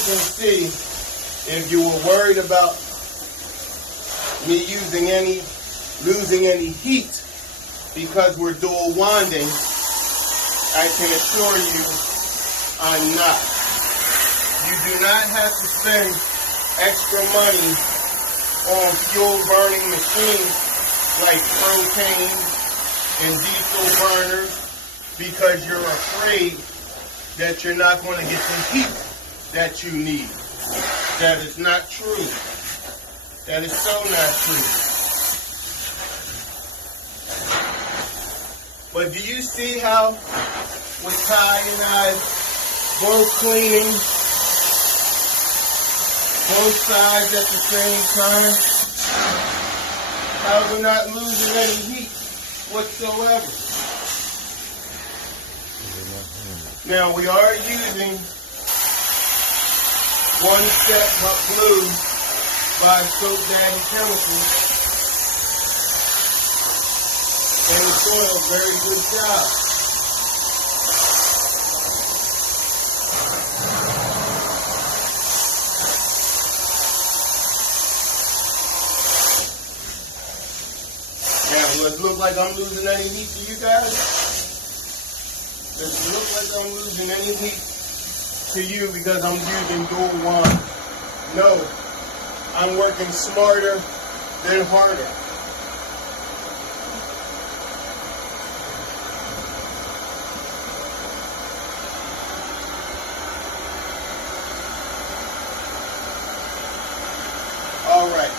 you can see, if you were worried about me losing any heat because we're dual winding, I can assure you I'm not. You do not have to spend extra money on fuel burning machines like propane and diesel burners because you're afraid that you're not going to get the heat that you need. That is not true. That is so not true. But do you see how with Ty and I both cleaning both sides at the same time? How we're not losing any heat whatsoever. Now we are using 1-step glue by Soap Daddy Chemicals, and it's doing a very good job. Now, does it look like I'm losing any heat to you guys? Does it look like I'm losing any heat to you because I'm using dual wind? No, I'm working smarter than harder. All right,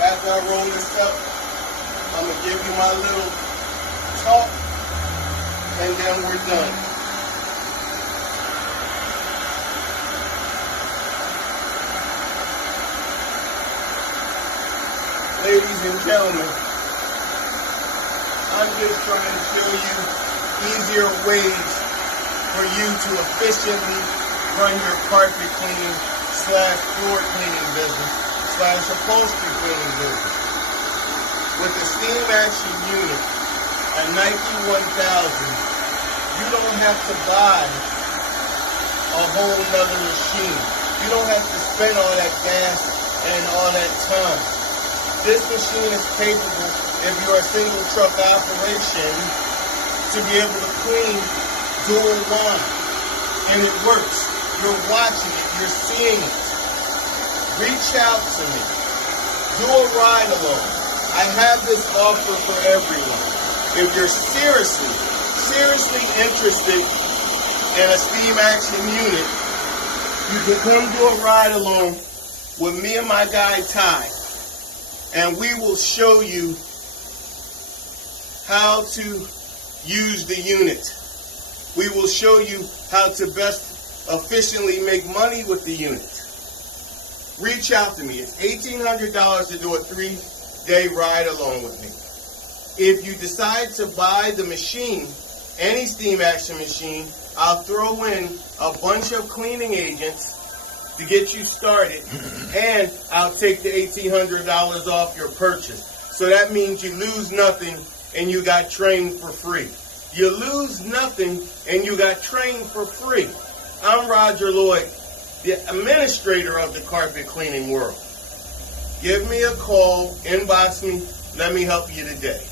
after I roll this up, I'm gonna give you my little talk, and then we're done. Ladies and gentlemen, I'm just trying to show you easier ways for you to efficiently run your carpet cleaning / floor cleaning business / upholstery cleaning business. With the steam action unit, a Nike 1000, you don't have to buy a whole nother machine. You don't have to spend all that gas and all that time. This machine is capable, if you're a single truck operation, to be able to clean dual wind. And it works. You're watching it. You're seeing it. Reach out to me. Do a ride along. I have this offer for everyone. If you're seriously interested in a steam action unit, you can come do a ride along with me and my guy Ty, and we will show you how to use the unit. We will show you how to best efficiently make money with the unit. Reach out to me. It's $1,800 to do a 3-day ride along with me. If you decide to buy the machine, any steam action machine, I'll throw in a bunch of cleaning agents to get you started, and I'll take the $1,800 off your purchase. So that means you lose nothing and you got trained for free. You lose nothing and you got trained for free. I'm Roger Lloyd, the administrator of the carpet cleaning world. Give me a call, inbox me, let me help you today.